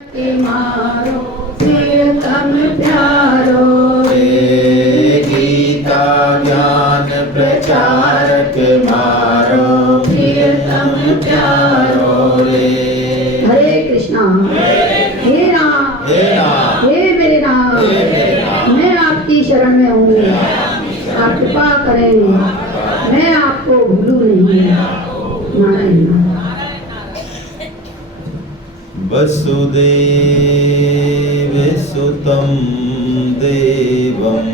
मारो प्रियतम प्यारो रे गीता ज्ञान प्रचारक मारो प्रियतम प्यारो रे। हरे कृष्णा हे राम हे राम हे मेरे राम हे मेरे राम। मैं आपकी शरण में हूँ, आप कृपा करें, मैं आपको भूलूं नहीं। नारायण। वसुदेव सुतं देवं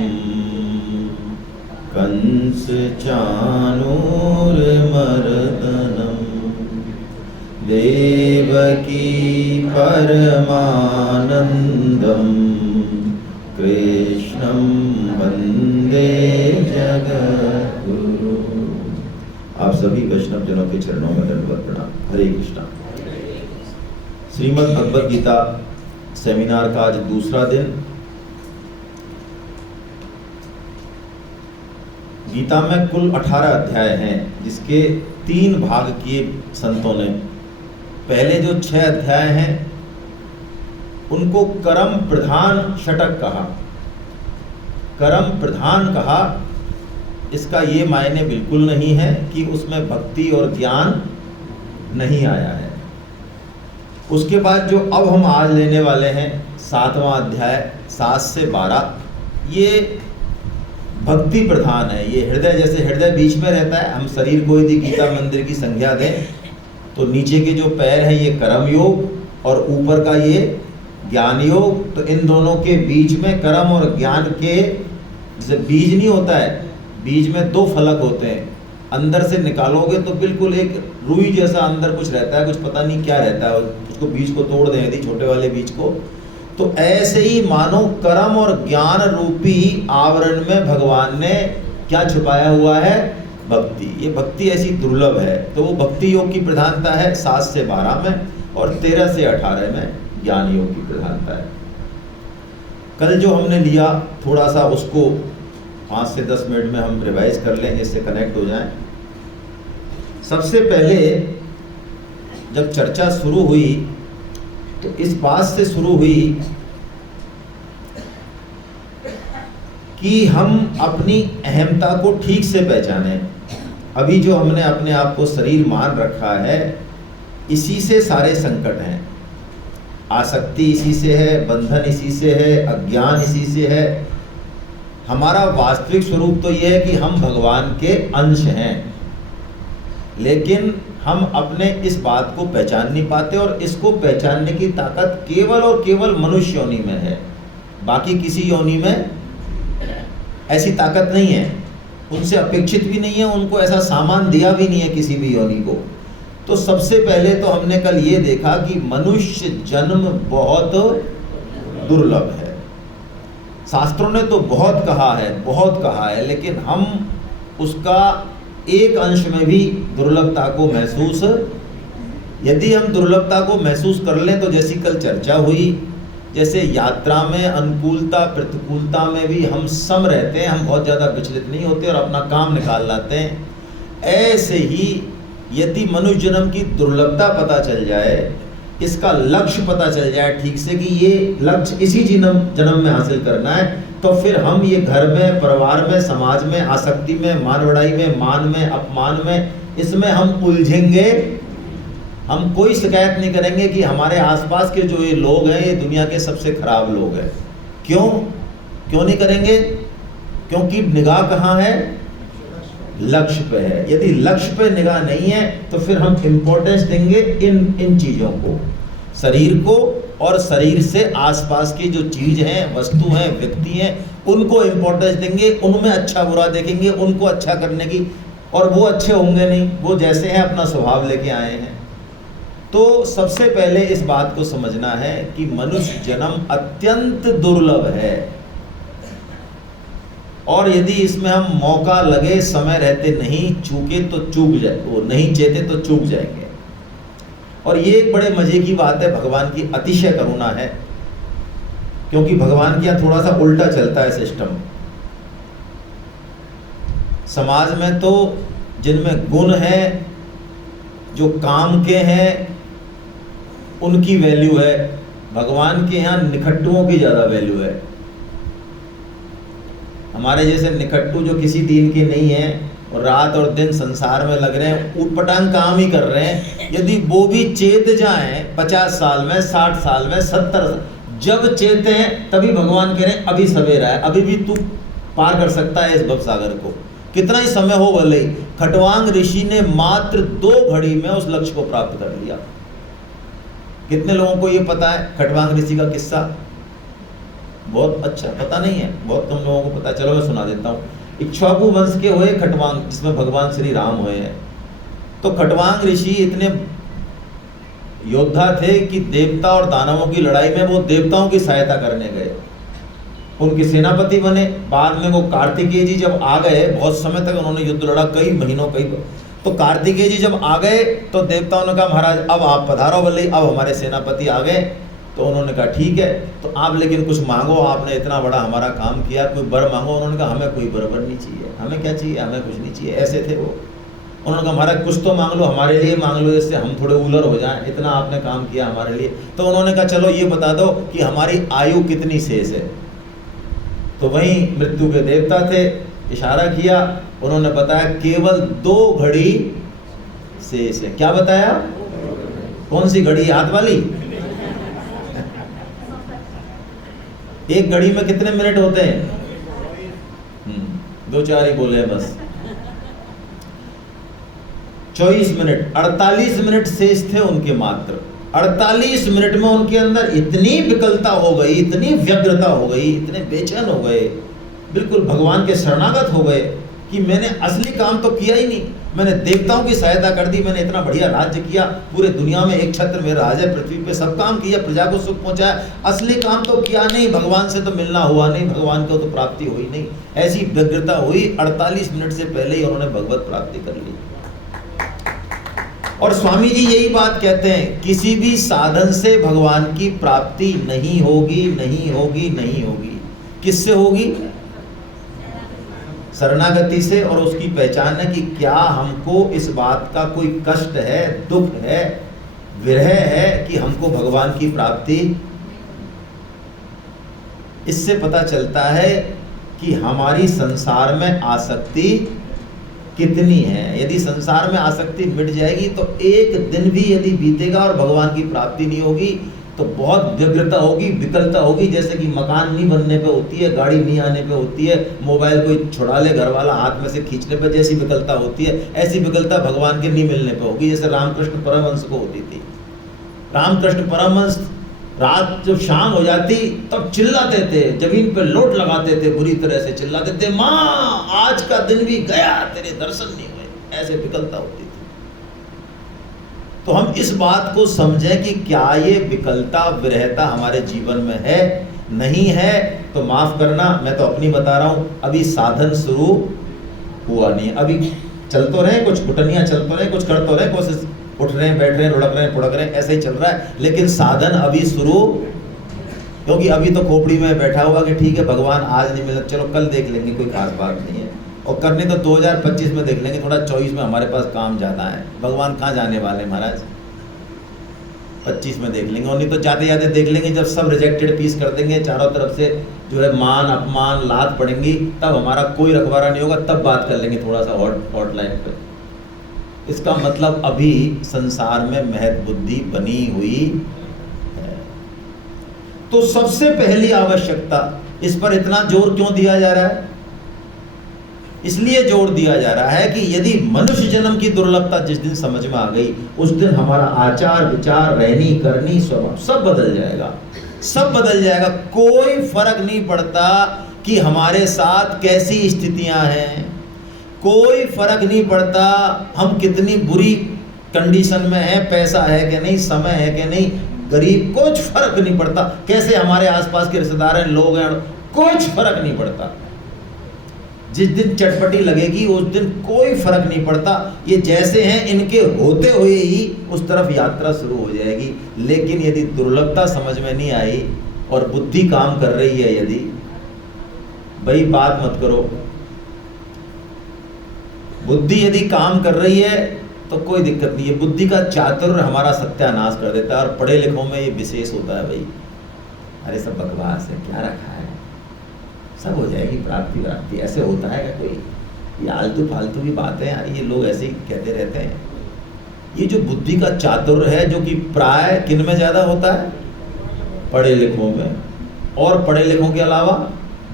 कंस चाणूरमर्दनं देवकी परमानन्दं कृष्णं वन्दे जगद्गुरु। आप सभी वैष्णव जनों के चरणों में दंडवत प्रणाम। हरे कृष्णा। श्रीमद् भगवद गीता सेमिनार का आज दूसरा दिन। गीता में कुल 18 अध्याय हैं, जिसके 3 भाग किए संतों ने। पहले जो 6 अध्याय हैं उनको कर्म प्रधान षटक कहा। कर्म प्रधान कहा, इसका ये मायने बिल्कुल नहीं है कि उसमें भक्ति और ज्ञान नहीं आया है। उसके बाद जो अब हम आज लेने वाले हैं 7वां अध्याय 7 से 12, ये भक्ति प्रधान है। ये हृदय, जैसे हृदय बीच में रहता है, हम शरीर को यदि गीता मंदिर की संज्ञा दें तो नीचे के जो पैर हैं ये कर्म योग और ऊपर का ये ज्ञान योग। तो इन दोनों के बीच में कर्म और ज्ञान के, जैसे बीज नहीं होता है, बीज में 2 फलक होते हैं, अंदर से निकालोगे तो बिल्कुल एक रुई जैसा अंदर कुछ रहता है, कुछ पता नहीं क्या रहता है, उसको बीज को तोड़ दें यदि, छोटे वाले बीज को। तो ऐसे ही मानो कर्म और ज्ञान रूपी आवरण में भगवान ने क्या छुपाया हुआ है? भक्ति। ये भक्ति ऐसी दुर्लभ है, तो वो भक्ति योग की प्रधानता है 7 से 12 में, और 13 से 18 में ज्ञान योग की प्रधानता है। कल जो हमने लिया थोड़ा सा उसको 5 से 10 मिनट में हम रिवाइज कर लें, जिससे कनेक्ट हो जाएं। सबसे पहले जब चर्चा शुरू हुई तो इस बात से शुरू हुई कि हम अपनी अहमता को ठीक से पहचानें। अभी जो हमने अपने आप को शरीर मान रखा है, इसी से सारे संकट हैं। आसक्ति इसी से है, बंधन इसी से है, अज्ञान इसी से है। हमारा वास्तविक स्वरूप तो यह है कि हम भगवान के अंश हैं, लेकिन हम अपने इस बात को पहचान नहीं पाते, और इसको पहचानने की ताकत केवल और केवल मनुष्य योनि में है। बाकी किसी योनि में ऐसी ताकत नहीं है, उनसे अपेक्षित भी नहीं है, उनको ऐसा सामान दिया भी नहीं है किसी भी योनि को। तो सबसे पहले तो हमने कल ये देखा कि मनुष्य जन्म बहुत दुर्लभ है। शास्त्रों ने तो बहुत कहा है, लेकिन हम उसका एक अंश में भी दुर्लभता को महसूस, यदि हम दुर्लभता को महसूस कर लें तो जैसी कल चर्चा हुई, जैसे यात्रा में अनुकूलता प्रतिकूलता में भी हम सम रहते हैं, हम बहुत ज़्यादा विचलित नहीं होते और अपना काम निकाल लाते हैं। ऐसे ही यदि मनुष्य जन्म की दुर्लभता पता चल जाए, इसका लक्ष्य पता चल जाए ठीक से कि ये लक्ष्य इसी जन्म में हासिल करना है, तो फिर हम ये घर में, परिवार में, समाज में, आसक्ति में, मान बढ़ाई में, मान में, अपमान में, इसमें हम उलझेंगे। हम कोई शिकायत नहीं करेंगे कि हमारे आसपास के जो ये लोग हैं ये दुनिया के सबसे खराब लोग हैं। क्यों नहीं करेंगे? क्योंकि निगाह कहाँ है? लक्ष्य पे है। यदि लक्ष्य पे निगाह नहीं है तो फिर हम इम्पोर्टेंस देंगे इन चीज़ों को, शरीर को, और शरीर से आसपास की जो चीज़ हैं, वस्तु हैं, व्यक्ति हैं, उनको इम्पोर्टेंस देंगे, उनमें अच्छा बुरा देखेंगे, उनको अच्छा करने की, और वो अच्छे होंगे नहीं, वो जैसे हैं अपना स्वभाव लेके आए हैं। तो सबसे पहले इस बात को समझना है कि मनुष्य जन्म अत्यंत दुर्लभ है, और यदि इसमें हम मौका लगे, समय रहते नहीं चूके तो चूक जाए, वो नहीं चेते तो चूक जाएंगे। और ये एक बड़े मजे की बात है, भगवान की अतिशय करुणा है, क्योंकि भगवान के यहाँ थोड़ा सा उल्टा चलता है सिस्टम। समाज में तो जिनमें गुण है, जो काम के हैं, उनकी वैल्यू है, भगवान के यहाँ निखट्टुओं की ज्यादा वैल्यू है। हमारे जैसे निखट्टू जो किसी दीन के नहीं है और रात और दिन संसार में लग रहे हैं, ऊटपटांग काम ही कर रहे हैं, यदि वो भी चेत जाएं 50 साल में, 60 साल में, 70 साल, जब चेते हैं तभी भगवान कह रहे हैं अभी सवेरा है, अभी भी तू पार कर सकता है इस भवसागर को, कितना ही समय हो भले ही। खटवांग ऋषि ने मात्र 2 घड़ी में उस लक्ष्य को प्राप्त कर लिया। कितने लोगों को ये पता है खटवांग ऋषि का किस्सा? बहुत अच्छा पता नहीं है, बहुत कम लोगों को पता है। चलो मैं सुना देता हूँ। इक्ष्वाकु वंश के हुए खटवांग, जिसमें भगवान श्री राम हुए हैं। तो खटवांग ऋषि इतने योद्धा थे कि देवता और दानवों की लड़ाई में वो देवताओं की सहायता करने गए, उनके सेनापति बने। बाद में वो कार्तिकेय जी जब आ गए, बहुत समय तक उन्होंने युद्ध लड़ा, कई महीनों तो कार्तिकेय जी जब आ गए तो देवताओं ने कहा महाराज अब आप पधारो, बोले अब हमारे सेनापति आ गए। तो उन्होंने कहा ठीक है, तो आप लेकिन कुछ मांगो, आपने इतना बड़ा हमारा काम किया, कोई बर मांगो। उन्होंने कहा हमें कोई बर नहीं चाहिए, हमें क्या चाहिए, हमें कुछ नहीं चाहिए, ऐसे थे वो। उन्होंने कहा महाराज कुछ तो मांग लो, हमारे लिए मांग लो, इससे हम थोड़े उलर हो जाएं, इतना आपने काम किया हमारे लिए। तो उन्होंने कहा चलो ये बता दो कि हमारी आयु कितनी शेष है। तो वहीं मृत्यु के देवता थे, इशारा किया, उन्होंने बताया केवल 2 घड़ी शेष है। क्या बताया? कौन सी घड़ी? हाथ वाली? 1 घड़ी में कितने मिनट होते हैं? 2-4 ही बोले हैं बस। 24 मिनट, 48 मिनट शेष थे उनके मात्र। 48 मिनट में उनके अंदर इतनी विकलता हो गई, इतनी व्यग्रता हो गई, इतने बेचैन हो गए, बिल्कुल भगवान के शरणागत हो गए कि मैंने असली काम तो किया ही नहीं, मैंने देवताओं की सहायता कर दी, मैंने इतना बढ़िया राज्य किया, पूरे दुनिया में एक छत्र में राज है, पृथ्वी पे सब काम किया, प्रजा को सुख पहुंचाया, असली काम तो किया नहीं, भगवान से तो मिलना हुआ नहीं, भगवान को तो प्राप्ति हुई नहीं। ऐसी व्यग्रता हुई, 48 मिनट से पहले ही उन्होंने भगवत प्राप्ति कर ली। और स्वामी जी यही बात कहते हैं, किसी भी साधन से भगवान की प्राप्ति नहीं होगी, नहीं होगी, नहीं होगी। किससे होगी? शरणागति से। और उसकी पहचान है कि क्या हमको इस बात का कोई कष्ट है, दुख है, विरह है कि हमको भगवान की प्राप्ति। इससे पता चलता है कि हमारी संसार में आसक्ति कितनी है। यदि संसार में आसक्ति मिट जाएगी तो एक दिन भी यदि बीतेगा और भगवान की प्राप्ति नहीं होगी तो बहुत व्यग्रता होगी, विकलता होगी। जैसे कि मकान नहीं बनने पे होती है, गाड़ी नहीं आने पे होती है, मोबाइल कोई छुड़ा ले घर वाला हाथ में से खींचने पे जैसी विकलता होती है, ऐसी विकलता भगवान के नहीं मिलने पे होगी, जैसे रामकृष्ण परमहंस को होती थी। रामकृष्ण परमहंस रात जब शाम हो जाती तब चिल्लाते थे, जमीन पे लोट लगाते थे, बुरी तरह से चिल्लाते थे, माँ आज का दिन भी गया, तेरे दर्शन नहीं हुए, ऐसे विकलता होती थी। तो हम इस बात को समझें कि क्या ये विकलता, विरहता हमारे जीवन में है? नहीं है तो माफ करना, मैं तो अपनी बता रहा हूं, अभी साधन शुरू हुआ नहीं है। अभी चल तो रहे, कुछ घुटनियां चल तो रहे, कुछ कर तो रहे, कोशिश, उठ रहे हैं, बैठ रहे हैं, लुढ़क रहे हैं, पुढ़क रहे हैं, ऐसे ही चल रहा है, लेकिन साधन अभी शुरू, क्योंकि अभी तो खोपड़ी में बैठा हुआ कि ठीक है भगवान आज नहीं मिला, चलो कल देख लेंगे, कोई खास बात नहीं है, और करने तो 2025 में देख लेंगे, थोड़ा 24 में हमारे पास काम ज़्यादा है। भगवान कहाँ जाने वाले महाराज, 25 में देख लेंगे, और नहीं तो जाते जाते देख लेंगे, जब सब रिजेक्टेड पीस कर देंगे, चारों तरफ से जो है मान अपमान लात पड़ेंगी, तब हमारा कोई रखवारा नहीं होगा, तब बात कर लेंगे थोड़ा सा हॉटलाइन पे। इसका मतलब अभी संसार में महत बुद्धि बनी हुई है। तो सबसे पहली आवश्यकता, इस पर इतना जोर क्यों दिया जा रहा है? इसलिए जोर दिया जा रहा है कि यदि मनुष्य जन्म की दुर्लभता जिस दिन समझ में आ गई, उस दिन हमारा आचार विचार, रहनी करनी, स्वभाव सब बदल जाएगा, सब बदल जाएगा। कोई फर्क नहीं पड़ता कि हमारे साथ कैसी स्थितियां हैं, कोई फर्क नहीं पड़ता हम कितनी बुरी कंडीशन में हैं, पैसा है कि नहीं, समय है कि नहीं, गरीब, कुछ फर्क नहीं पड़ता, कैसे हमारे आसपास के रिश्तेदार हैं, लोग हैं, कुछ फर्क नहीं पड़ता। जिस दिन चटपटी लगेगी उस दिन कोई फर्क नहीं पड़ता, ये जैसे हैं इनके होते हुए ही उस तरफ यात्रा शुरू हो जाएगी। लेकिन यदि दुर्लभता समझ में नहीं आई और बुद्धि काम कर रही है, यदि भाई बात मत करो, बुद्धि यदि काम कर रही है तो कोई दिक्कत नहीं है। बुद्धि का चातुर्य हमारा सत्यानाश कर देता है, और पढ़े लिखों में ये विशेष होता है भाई। अरे सब बकवास है, क्या रखा है, सब हो जाएगी प्राप्ति प्राप्ति, ऐसे होता है क्या कोई? ये आलतू फालतू की बातें यार, ये लोग ऐसे ही कहते रहते हैं। ये जो बुद्धि का चातुर्य है, जो कि प्राय किन में ज़्यादा होता है? पढ़े लिखों में, और पढ़े लिखों के अलावा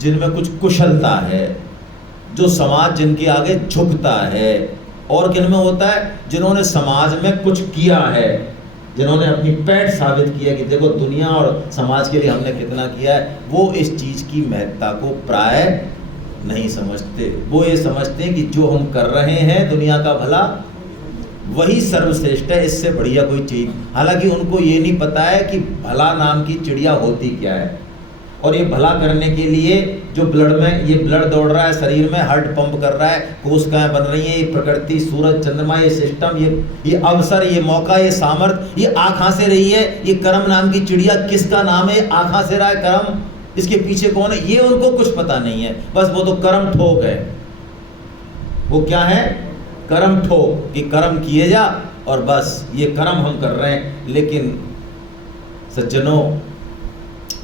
जिनमें कुछ कुशलता है, जो समाज जिनके आगे झुकता है। और किन में होता है? जिन्होंने समाज में कुछ किया है, जिन्होंने अपनी पैठ साबित किया कि देखो दुनिया और समाज के लिए हमने कितना किया है। वो इस चीज़ की महत्ता को प्राय नहीं समझते। वो ये समझते हैं कि जो हम कर रहे हैं दुनिया का भला, वही सर्वश्रेष्ठ है, इससे बढ़िया कोई चीज़। हालांकि उनको ये नहीं पता है कि भला नाम की चिड़िया होती क्या है। और ये भला करने के लिए जो ब्लड में ये ब्लड दौड़ रहा है, शरीर में हार्ट पंप कर रहा है, कोशिकाएं बन रही हैं, ये प्रकृति, सूरज, चंद्रमा, ये सिस्टम, ये अवसर, ये मौका, ये सामर्थ्य, ये आँखा से रही है। ये कर्म नाम की चिड़िया किसका नाम है? आँखा से रहा है कर्म, इसके पीछे कौन है? ये उनको कुछ पता नहीं है। बस वो तो कर्म ठोक है। वो क्या है? कर्म ठोक, कि कर्म किए जा और बस ये कर्म हम कर रहे हैं। लेकिन सज्जनों,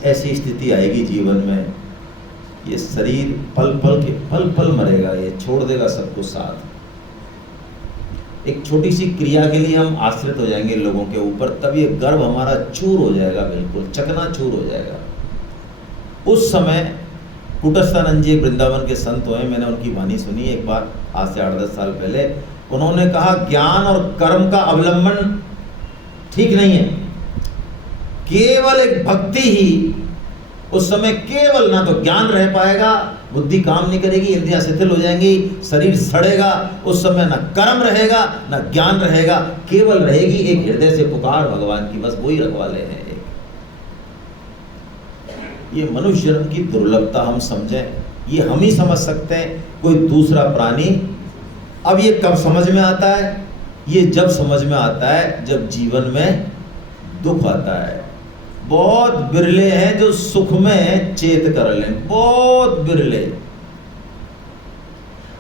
ऐसी स्थिति आएगी जीवन में, ये शरीर पल पल मरेगा, ये छोड़ देगा सब कुछ साथ। एक छोटी सी क्रिया के लिए हम आश्रित हो जाएंगे लोगों के ऊपर, तब ये गर्भ हमारा चूर हो जाएगा, बिल्कुल चकनाचूर हो जाएगा। उस समय कुटस्थानंद जी वृंदावन के संत हुए, मैंने उनकी वाणी सुनी एक बार आज से 8-10 साल पहले। उन्होंने कहा ज्ञान और कर्म का अवलंबन ठीक नहीं है, केवल एक भक्ति ही। उस समय केवल ना तो ज्ञान रह पाएगा, बुद्धि काम नहीं करेगी, इंद्रियां शिथिल हो जाएंगी, शरीर सड़ेगा। उस समय ना कर्म रहेगा ना ज्ञान रहेगा, केवल रहेगी एक हृदय से पुकार भगवान की, बस वही रखवाले हैं। ये मनुष्य जन्म की दुर्लभता हम समझें, ये हम ही समझ सकते हैं, कोई दूसरा प्राणी। अब ये कब समझ में आता है? ये जब समझ में आता है जब जीवन में दुख आता है। बहुत बिरले हैं जो सुख में चेत कर लें, बहुत बिरले।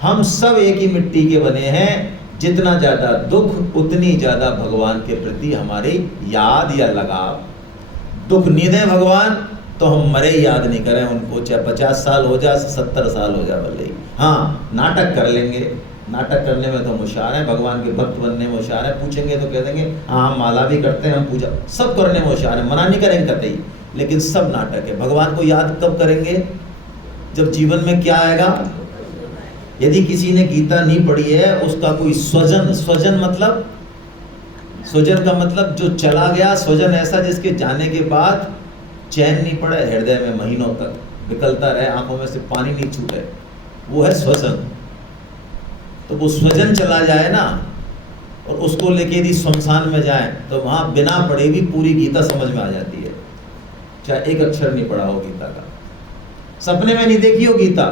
हम सब एक ही मिट्टी के बने हैं, जितना ज्यादा दुख उतनी ज्यादा भगवान के प्रति हमारी याद या लगाव। दुख नहीं दें भगवान तो हम मरे याद नहीं करें उनको, चाहे 50 साल हो जाए, 70 साल हो जाए भले ही। हाँ, नाटक कर लेंगे, नाटक करने में तो होशियार है, भगवान के भक्त बनने में होशियार है। पूछेंगे तो कह देंगे हाँ हम माला भी करते हैं, हम पूजा सब करने में होशियार है, मना नहीं करेंगे कतई, लेकिन सब नाटक है। भगवान को याद कब करेंगे? जब जीवन में क्या आएगा? यदि किसी ने गीता नहीं पढ़ी है, उसका कोई स्वजन, स्वजन मतलब, स्वजन का मतलब जो चला गया, स्वजन ऐसा जिसके जाने के बाद चैन नहीं पड़े हृदय में, महीनों तक निकलता रहे, आंखों में से पानी नहीं छूटे, वो है स्वजन। तो वो स्वजन चला जाए ना, और उसको लेके यदि शमशान में जाए तो वहाँ बिना पढ़े भी पूरी गीता समझ में आ जाती है, चाहे एक अक्षर नहीं पढ़ा हो गीता का, सपने में नहीं देखी हो गीता,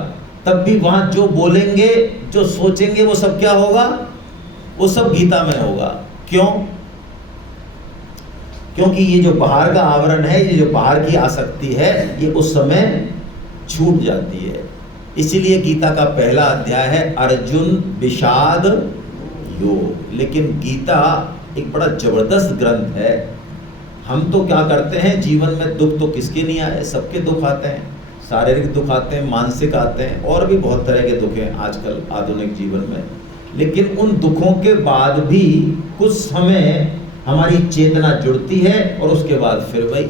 तब भी वहाँ जो बोलेंगे, जो सोचेंगे, वो सब क्या होगा? वो सब गीता में होगा। क्यों? क्योंकि ये जो बाहर का आवरण है, ये जो बाहर की आसक्ति है, ये उस समय छूट जाती है। इसीलिए गीता का पहला अध्याय है अर्जुन विषाद योग। लेकिन गीता एक बड़ा जबरदस्त ग्रंथ है। हम तो क्या करते हैं, जीवन में दुख तो किसके नहीं आए, सबके दुख आते हैं, शारीरिक दुख आते हैं, मानसिक आते हैं, और भी बहुत तरह के दुख हैं आजकल आधुनिक जीवन में। लेकिन उन दुखों के बाद भी कुछ समय हमारी चेतना जुड़ती है, और उसके बाद फिर वही।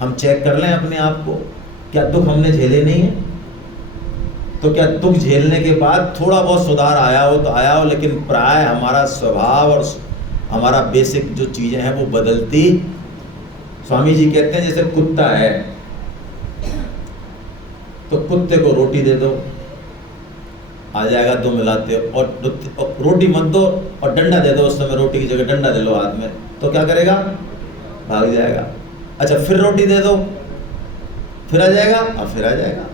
हम चेक कर लें अपने आप को, क्या दुख हमने झेले नहीं है? तो क्या दुख झेलने के बाद थोड़ा बहुत सुधार आया हो तो आया हो, लेकिन प्राय हमारा स्वभाव और हमारा बेसिक जो चीज़ें हैं वो बदलती। स्वामी जी कहते हैं जैसे कुत्ता है, तो कुत्ते को रोटी दे दो, आ जाएगा, दो मिलाते हो, और रोटी मत दो और डंडा दे दो, उस समय रोटी की जगह डंडा दे लो हाथ में, तो क्या करेगा? भाग जाएगा। अच्छा, फिर रोटी दे दो, फिर आ जाएगा, और फिर आ जाएगा।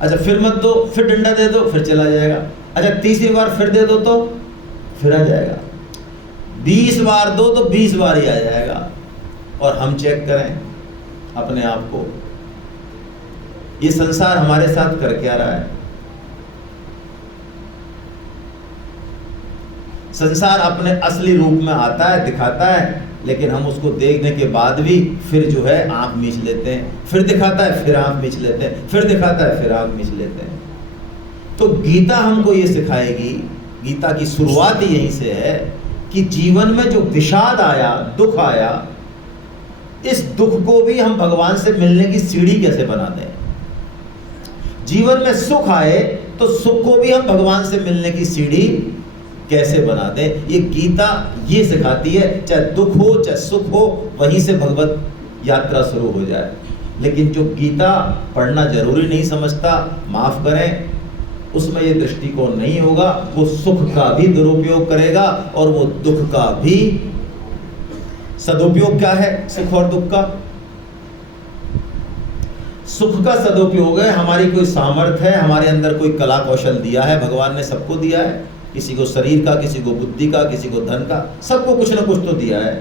अच्छा, फिर मत दो, फिर डंडा दे दो, फिर चला जाएगा। अच्छा, तीसरी बार फिर दे दो तो फिर आ जाएगा। 20 बार दो तो 20 बार ही आ जाएगा। और हम चेक करें अपने आप को, ये संसार हमारे साथ कर क्या रहा है? संसार अपने असली रूप में आता है, दिखाता है, लेकिन हम उसको देखने के बाद भी फिर जो है आंख मीच लेते हैं, फिर दिखाता है फिर आंख मीच लेते हैं, फिर दिखाता है फिर आंख मीच लेते हैं। तो गीता हमको ये सिखाएगी, गीता की शुरुआत ही यहीं से है कि जीवन में जो विषाद आया, दुख आया, इस दुख को भी हम भगवान से मिलने की सीढ़ी कैसे बना दें। जीवन में सुख आए तो सुख को भी हम भगवान से मिलने की सीढ़ी कैसे बना दें। ये गीता ये सिखाती है, चाहे दुख हो चाहे सुख हो, वहीं से भगवत यात्रा शुरू हो जाए। लेकिन जो गीता पढ़ना जरूरी नहीं समझता, माफ करें, उसमें ये दृष्टिकोण नहीं होगा, वो सुख का भी दुरुपयोग करेगा और वो दुख का भी सदुपयोग। क्या है सुख और दुख का? सुख का सदुपयोग है हमारी कोई सामर्थ्य है, हमारे अंदर कोई कला कौशल दिया है, भगवान ने सबको दिया है, किसी को शरीर का, किसी को बुद्धि का, किसी को धन का, सबको कुछ ना कुछ तो दिया है।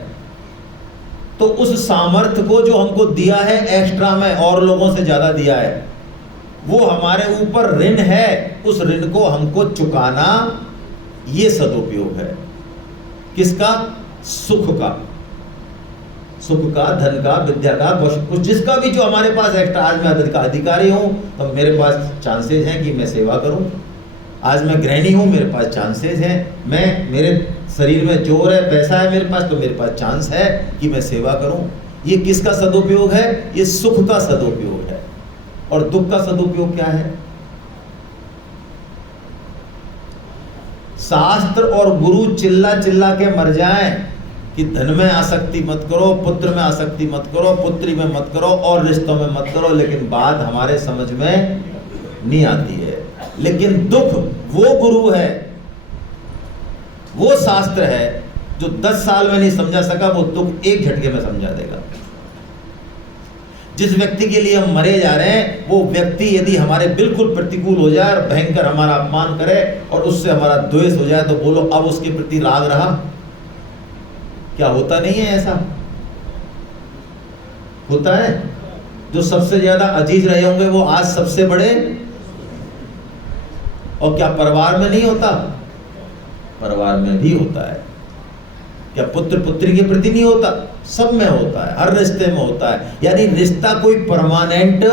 तो उस सामर्थ्य को जो हमको दिया है एक्स्ट्रा में, और लोगों से ज्यादा दिया है, वो हमारे ऊपर ऋण है, उस ऋण को हमको चुकाना, ये सदुपयोग है। किसका? सुख का, सुख का, धन का, विद्या का, कुछ जिसका भी जो हमारे पास एक्स्ट्रा। आज मैं अधिकारी हूँ तो मेरे पास चांसेस हैं कि मैं सेवा करूँ। आज मैं गृहिणी हूँ, मेरे पास चांसेस हैं, मैं मेरे शरीर में जोर है, पैसा है मेरे पास, तो मेरे पास चांस है कि मैं सेवा करूँ। ये किसका सदुपयोग है? ये सुख का सदुपयोग है। और दुख का सदुपयोग क्या है? शास्त्र और गुरु चिल्ला चिल्ला के मर जाएं कि धन में आसक्ति मत करो, पुत्र में आसक्ति मत करो, पुत्री में मत करो और रिश्तों में मत करो, लेकिन बात हमारे समझ में नहीं आती है। लेकिन दुख वो गुरु है, वो शास्त्र है जो 10 साल में नहीं समझा सका, वो दुख एक झटके में समझा देगा। जिस व्यक्ति के लिए हम मरे जा रहे हैं, वो व्यक्ति यदि हमारे बिल्कुल प्रतिकूल हो जाए और भयंकर हमारा अपमान करे और उससे हमारा द्वेष हो जाए, तो बोलो अब उसके प्रति राग रहा? क्या होता नहीं है? ऐसा होता है। जो सबसे ज्यादा अजीज रहे होंगे वो आज सबसे बड़े। और क्या परिवार में नहीं होता? परिवार में भी होता है। क्या पुत्र पुत्री के प्रति नहीं होता? सब में होता है, हर रिश्ते में होता है। यानी रिश्ता कोई परमानेंट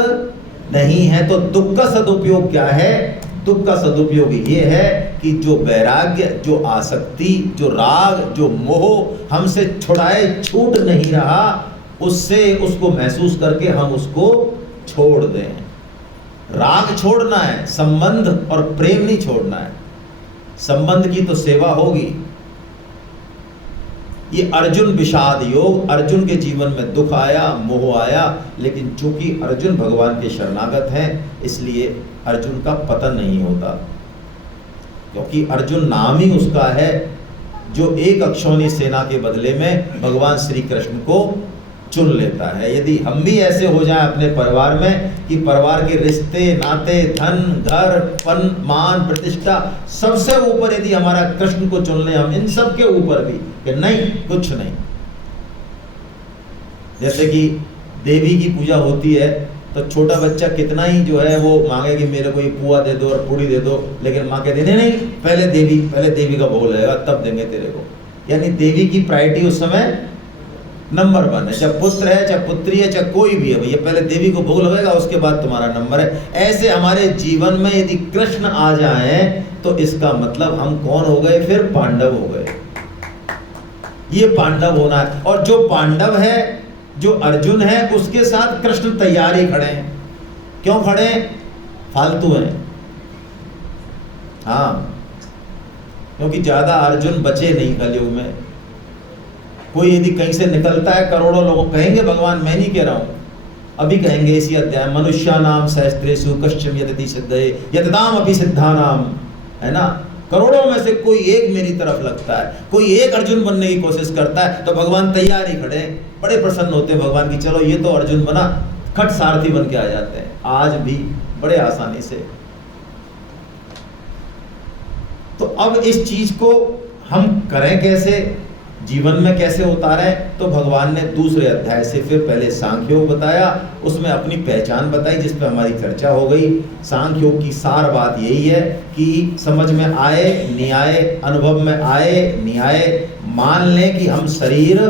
नहीं है। तो दुख का सदुपयोग क्या है? दुख का सदुपयोग ये है कि जो वैराग्य, जो आसक्ति, जो राग, जो मोह हमसे छुड़ाए छूट नहीं रहा, उससे उसको महसूस करके हम उसको छोड़ दें। राग छोड़ना है, संबंध और प्रेम नहीं छोड़ना है। संबंध की तो सेवा होगी। ये अर्जुन विषाद योग, अर्जुन के जीवन में दुख आया, मोह आया, लेकिन चूंकि अर्जुन भगवान के शरणागत हैं, इसलिए अर्जुन का पतन नहीं होता। क्योंकि अर्जुन नाम ही उसका है जो एक अक्षौणी सेना के बदले में भगवान श्री कृष्ण को चुन लेता है। यदि हम भी ऐसे हो जाएं अपने परिवार में कि परिवार के रिश्ते, नाते, धन, घर, पन, मान, प्रतिष्ठा, सबसे ऊपर यदि हमारा कृष्ण को चुन लें, हम इन सब के ऊपर भी कि नहीं, कुछ नहीं। जैसे कि देवी की पूजा होती है तो छोटा बच्चा कितना ही जो है वो मांगे कि मेरे को ये पुआ दे दो और पूड़ी दे दो, लेकिन माँ कहती नहीं, पहले देवी का भोग लगेगा तब देंगे तेरे को। यानी देवी की प्रायोरिटी उस समय नंबर 1 है। चाहे पुत्र है, चाहे पुत्री है, चाहे कोई भी है, भैया पहले देवी को भोग लगेगा, उसके बाद तुम्हारा नंबर है। ऐसे हमारे जीवन में यदि कृष्ण आ जाए तो इसका मतलब हम कौन हो गए? फिर पांडव हो गए। ये पांडव होना है। और जो पांडव है, जो अर्जुन है, उसके साथ कृष्ण तैयार ही खड़े हैं। क्यों खड़े? फालतू हैं। हाँ, क्योंकि ज्यादा अर्जुन बचे नहीं कलयुग में। कोई यदि कहीं से निकलता है, करोड़ों लोग कहेंगे, भगवान मैं नहीं कह रहा हूं, अभी कहेंगे इसी अध्याय, मनुष्यानाम सहस्त्रेषु कश्चिन यतति सिद्धये यतताम अपि सिद्धानाम, है ना। करोड़ों में से कोई एक मेरी तरफ लगता है, कोई एक अर्जुन बनने की कोशिश करता है, तो भगवान तैयार ही खड़े, बड़े प्रसन्न होते हैं भगवान की, चलो ये तो अर्जुन बना, खट सारथी बन के आ जाते हैं आज भी बड़े आसानी से। तो अब इस चीज को हम करें कैसे, जीवन में कैसे उतारें? तो भगवान ने दूसरे अध्याय से फिर पहले सांख्य योग बताया, उसमें अपनी पहचान बताई, जिस पर हमारी चर्चा हो गई। सांख्य योग की सार बात यही है कि समझ में आए नहीं आए, अनुभव में आए नहीं आए, मान लें कि हम शरीर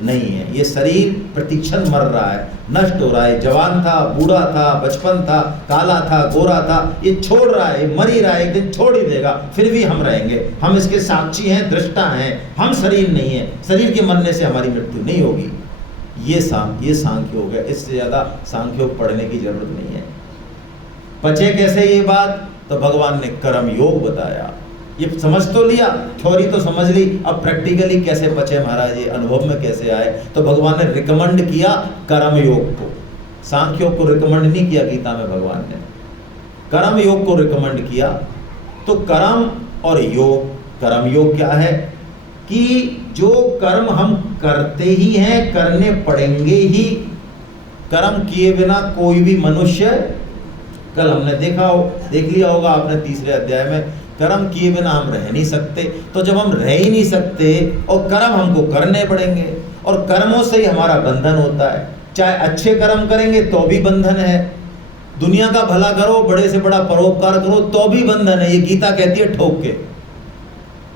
नहीं है। ये शरीर प्रतिक्षण मर रहा है, नष्ट हो रहा है। जवान था, बूढ़ा था, बचपन था, काला था, गोरा था, ये छोड़ रहा है, मर ही रहा है, एक दिन छोड़ ही देगा, फिर भी हम रहेंगे। हम इसके साक्षी हैं, दृष्टा हैं, हम शरीर नहीं है। शरीर के मरने से हमारी मृत्यु नहीं होगी। ये सांख्य हो गया। इससे ज़्यादा सांख्य पढ़ने की जरूरत नहीं है। पचे कैसे ये बात? तो भगवान ने कर्म योग बताया। ये समझ तो लिया, थ्योरी तो समझ ली, अब प्रैक्टिकली कैसे पचे महाराज, ये अनुभव में कैसे आए? तो भगवान ने रिकमेंड किया कर्म योग को। सांख्य को रिकमेंड नहीं किया गीता में, भगवान ने कर्म योग को रिकमेंड किया। तो कर्म और योग, कर्म योग क्या है कि जो कर्म हम करते ही हैं, करने पड़ेंगे ही। कर्म किए बिना कोई भी मनुष्य, कल हमने देख लिया होगा आपने तीसरे अध्याय में, कर्म किए बिना हम रह नहीं सकते। तो जब हम रह ही नहीं सकते और कर्म हमको करने पड़ेंगे, और कर्मों से ही हमारा बंधन होता है। चाहे अच्छे कर्म करेंगे तो भी बंधन है, दुनिया का भला करो, बड़े से बड़ा परोपकार करो तो भी बंधन है। ये गीता कहती है ठोक के,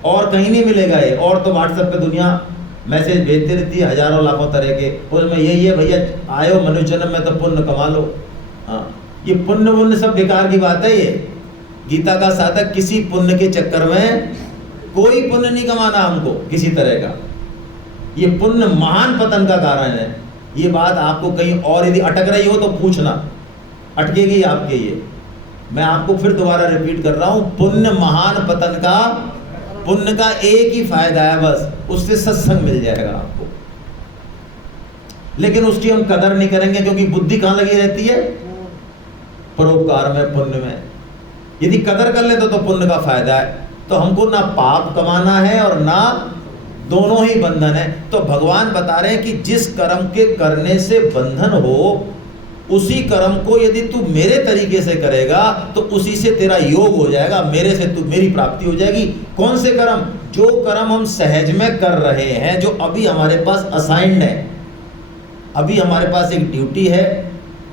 और कहीं नहीं मिलेगा ये। और तो व्हाट्सएप पे दुनिया मैसेज भेजती रहती है हजारों लाखों तरह के, उसमें यही है भैया आयो मनुष्य जन्म में तो पुण्य कमा लो। हाँ, ये पुण्य सब बेकार की बात है। ये गीता का साधक किसी पुण्य के चक्कर में कोई पुण्य नहीं कमाना हमको किसी तरह का। ये पुण्य महान पतन का कारण है। ये बात आपको कहीं और यदि अटक रही हो तो पूछना, अटकेगी आपके। ये मैं आपको फिर दोबारा रिपीट कर रहा हूं, पुण्य महान पतन का, पुण्य का एक ही फायदा है बस, उससे सत्संग मिल जाएगा आपको। लेकिन उसकी हम कदर नहीं करेंगे, क्योंकि बुद्धि कहां लगी रहती है? परोपकार में, पुण्य में। यदि कदर कर ले तो पुण्य का फायदा है। तो हमको ना पाप कमाना है और ना, दोनों ही बंधन है। तो भगवान बता रहे हैं कि जिस कर्म के करने से बंधन हो, उसी कर्म को यदि तू मेरे तरीके से करेगा तो उसी से तेरा योग हो जाएगा, मेरे से तू मेरी प्राप्ति हो जाएगी। कौन से कर्म? जो कर्म हम सहज में कर रहे हैं, जो अभी हमारे पास असाइंड है, अभी हमारे पास एक ड्यूटी है,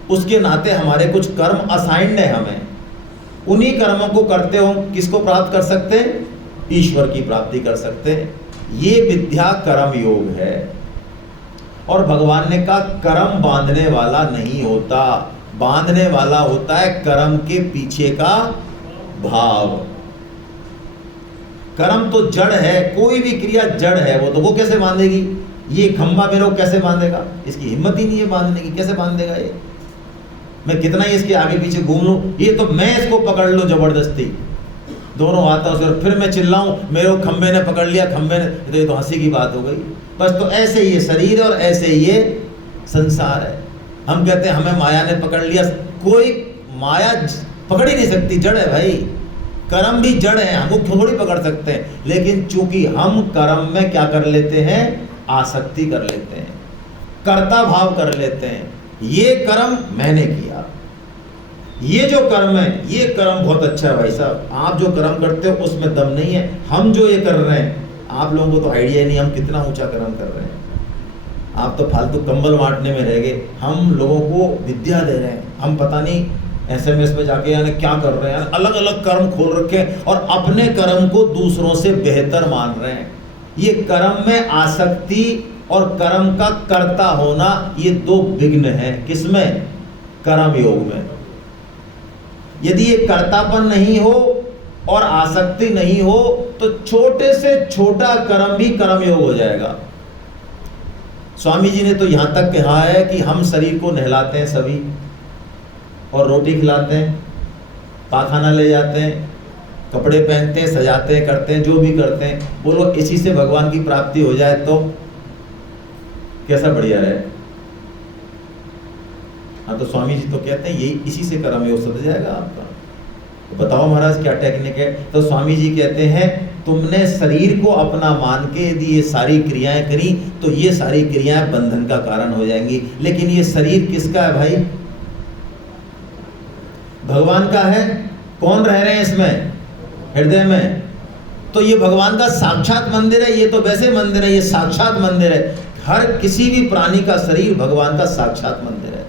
उसके नाते हमारे कुछ कर्म असाइंड है हमें। उन्हीं कर्मों को करते हो किसको प्राप्त कर सकते हैं? ईश्वर की प्राप्ति कर सकते हैं। ये विद्या कर्म योग है। और भगवान ने कहा कर्म बांधने वाला नहीं होता, बांधने वाला होता है कर्म के पीछे का भाव। कर्म तो जड़ है, कोई भी क्रिया जड़ है, वो कैसे बांधेगी? ये खंभा मेरे को कैसे बांधेगा? इसकी हिम्मत ही नहीं है बांधने की, कैसे बांधेगा ये? मैं कितना ही इसके आगे पीछे घूम लूं, ये तो मैं इसको पकड़ लूं जबरदस्ती, दोनों हाथों से, और फिर मैं चिल्लाऊं मेरे को खंबे ने पकड़ लिया, खंबे ने, तो ये तो हंसी की बात हो गई। बस तो ऐसे ये शरीर और ऐसे ये संसार है। हम कहते हैं हमें माया ने पकड़ लिया, कोई माया पकड़ ही नहीं सकती, जड़ है भाई। कर्म भी जड़ है, हमको थोड़ी पकड़ सकते हैं। लेकिन चूंकि हम कर्म में क्या कर लेते हैं? आसक्ति कर लेते हैं, कर्ता भाव कर लेते हैं। ये कर्म मैंने किया, ये जो कर्म है, ये कर्म बहुत अच्छा है भाई साहब, आप जो कर्म करते हो उसमें दम नहीं है। हम जो ये कर रहे हैं, आप लोगों को तो आइडिया नहीं हम कितना ऊंचा कर्म कर रहे हैं। आप तो फालतू कंबल बांटने में रह गए, हम लोगों को विद्या दे रहे हैं। हम पता नहीं SMS में जाके यानी क्या कर रहे हैं, अलग अलग कर्म खोल रखे हैं और अपने कर्म को दूसरों से बेहतर मान रहे हैं। ये कर्म में आसक्ति और कर्म का कर्ता होना, ये दो विघ्न है। किसमें? कर्म योग में। यदि ये कर्तापन नहीं हो और आसक्ति नहीं हो तो छोटे से छोटा कर्म भी कर्म योग हो जाएगा। स्वामी जी ने तो यहां तक कहा है कि हम शरीर को नहलाते हैं सभी, और रोटी खिलाते हैं, पाखाना ले जाते हैं, कपड़े पहनते हैं, सजाते हैं, करते हैं, जो भी करते हैं। बोलो इसी से भगवान की प्राप्ति हो जाए तो कैसा बढ़िया है। हाँ, तो स्वामी जी तो कहते हैं यही, इसी से कर्म योग सद जाएगा आपका। तो बताओ महाराज क्या टेक्निक है? तो स्वामी जी कहते हैं तुमने शरीर को अपना मान के यदि ये सारी क्रियाएं करी तो ये सारी क्रियाएं बंधन का कारण हो जाएंगी। लेकिन ये शरीर किसका है भाई? भगवान का है। कौन रह रहे हैं इसमें? हृदय में। तो ये भगवान का साक्षात मंदिर है। ये तो वैसे मंदिर है, ये साक्षात मंदिर है। हर किसी भी प्राणी का शरीर भगवान का साक्षात मंदिर है।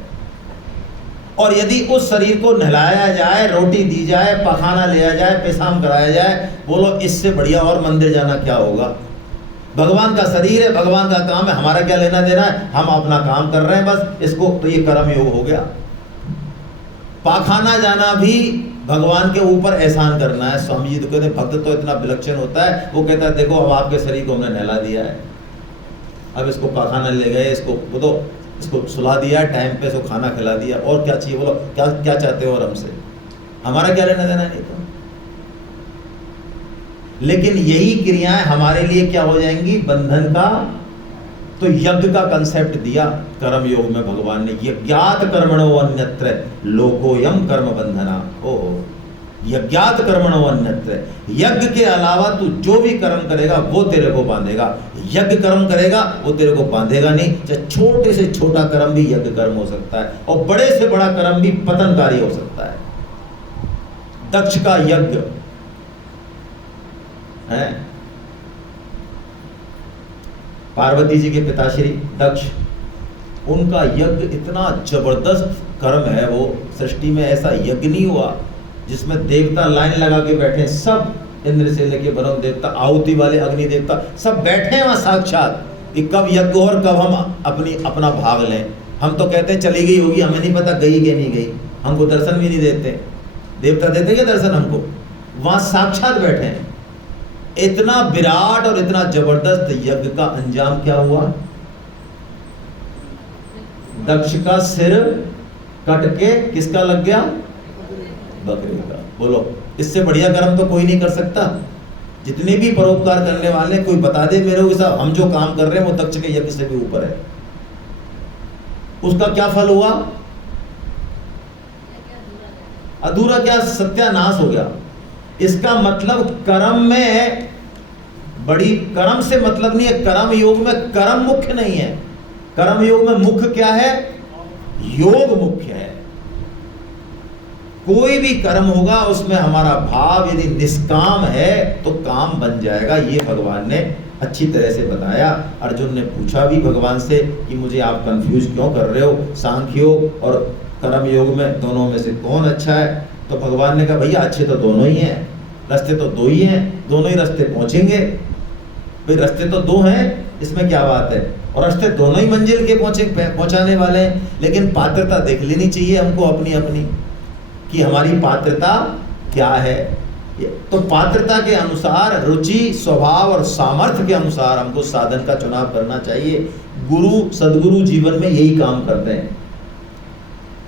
और यदि उस शरीर को नहलाया जाए, रोटी दी जाए, पखाना लिया जाए, पेशाब कराया जाए, बोलो इससे बढ़िया और मंदिर जाना क्या होगा? भगवान का शरीर है, भगवान का काम है, हमारा क्या लेना देना है, हम अपना काम कर रहे हैं बस इसको, तो ये कर्म योग हो गया। पाखाना जाना भी भगवान के ऊपर एहसान करना है। स्वामी जी तो कहते हैं भक्त तो इतना विलक्षण होता है, वो कहता है देखो अब आपके शरीर को हमने नहला दिया है, अब इसको पाखाना ले गए, इसको बोलो इसको सुला दिया, टाइम पे इसको खाना खिला दिया, और क्या चाहिए बोलो, क्या क्या चाहते हो और हमसे, हमारा क्या लेना देना नहीं तो। लेकिन यही क्रियाएं हमारे लिए क्या हो जाएंगी, बंधन का। तो यज्ञ का कंसेप्ट दिया कर्म योग में भगवान ने, यज्ञात कर्मणो अन्यत्र लोकोयम कर्म बंधना। ओ यज्ञात कर्मणो अन्यत्र, यज्ञ के अलावा तू जो भी कर्म करेगा वो तेरे को बांधेगा। यज्ञ कर्म करेगा वो तेरे को बांधेगा नहीं। चाहे छोटे से छोटा कर्म भी यज्ञ कर्म हो सकता है, और बड़े से बड़ा कर्म भी पतनकारी हो सकता है। दक्ष का यज्ञ है, पार्वती जी के पिताश्री दक्ष, उनका यज्ञ इतना जबरदस्त कर्म है, वो सृष्टि में ऐसा यज्ञ नहीं हुआ जिसमें देवता लाइन लगा के बैठे, सब इंद्र से लेके वरुण देवता, आहुति वाले अग्नि देवता सब बैठे हैं वहां साक्षात कि कब यज्ञ हो और कब हम अपना भाग लें। हम तो कहते हैं चली गई होगी, हमें नहीं पता गई कि नहीं गई, हमको दर्शन भी नहीं देते। देवता देते क्या दर्शन हमको, वहां साक्षात बैठे हैं। इतना विराट और इतना जबरदस्त यज्ञ का अंजाम क्या हुआ, दक्ष का सिर कट के किसका लग गया, बकरी का। बोलो इससे बढ़िया कर्म तो कोई नहीं कर सकता। जितने भी परोपकार करने वाले, कोई बता दे मेरे को साहब हम जो काम कर रहे हैं वो दक्ष के यज्ञ से भी ऊपर है, उसका क्या फल हुआ, अधूरा क्या, सत्यानाश हो गया। इसका मतलब कर्म में बड़ी, कर्म से मतलब नहीं है, कर्म योग में कर्म मुख्य नहीं है, कर्म योग में मुख्य क्या है, योग मुख्य है। कोई भी कर्म होगा उसमें हमारा भाव यदि निष्काम है तो काम बन जाएगा। ये भगवान ने अच्छी तरह से बताया। अर्जुन ने पूछा भी भगवान से कि मुझे आप कंफ्यूज क्यों कर रहे हो, सांख्य योग और कर्म योग में दोनों में से कौन अच्छा है। तो भगवान ने कहा भैया अच्छे तो दोनों ही हैं, रास्ते तो दो ही हैं, दोनों ही रास्ते पहुंचेंगे। भाई रास्ते तो दो हैं, इसमें क्या बात है, और रास्ते दोनों ही मंजिल के पहुंचाने वाले हैं। लेकिन पात्रता देख लेनी चाहिए हमको अपनी अपनी, कि हमारी पात्रता क्या है। तो पात्रता के अनुसार, रुचि स्वभाव और सामर्थ्य के अनुसार हमको साधन का चुनाव करना चाहिए। गुरु सदगुरु जीवन में यही काम करते हैं,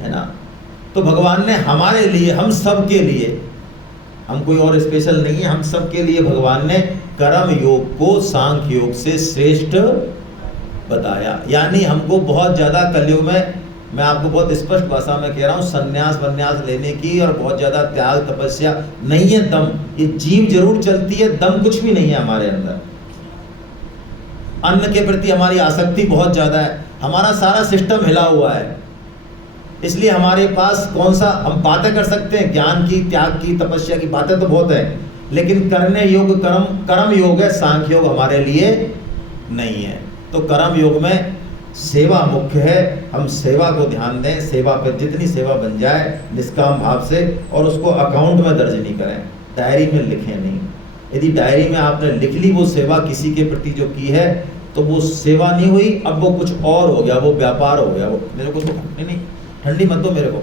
है ना। तो भगवान ने हमारे लिए, हम सब के लिए, हम कोई और स्पेशल नहीं है, हम सब के लिए भगवान ने कर्म योग को सांख्य योग से श्रेष्ठ बताया। यानी हमको बहुत ज्यादा कलयुग में, मैं आपको बहुत स्पष्ट भाषा में कह रहा हूँ, संन्यास वन्यास लेने की और बहुत ज्यादा त्याग तपस्या नहीं है। दम, ये जीव जरूर चलती है, दम कुछ भी नहीं है हमारे अंदर। अन्न के प्रति हमारी आसक्ति बहुत ज्यादा है, हमारा सारा सिस्टम हिला हुआ है। इसलिए हमारे पास कौन सा, हम बातें कर सकते हैं ज्ञान की, त्याग की, तपस्या की बातें तो बहुत है, लेकिन करने योग कर्म योग है, सांख्य योग हमारे लिए नहीं है। तो कर्म योग में सेवा मुख्य है, हम सेवा को ध्यान दें, सेवा पे जितनी सेवा बन जाए निष्काम भाव से, और उसको अकाउंट में दर्ज नहीं करें, डायरी में लिखें नहीं। यदि डायरी में आपने लिख ली वो सेवा किसी के प्रति जो की है, तो वो सेवा नहीं हुई, अब वो कुछ और हो गया, वो व्यापार हो गया। वो मेरे को तो नहीं, ठंडी मत दो मेरे को।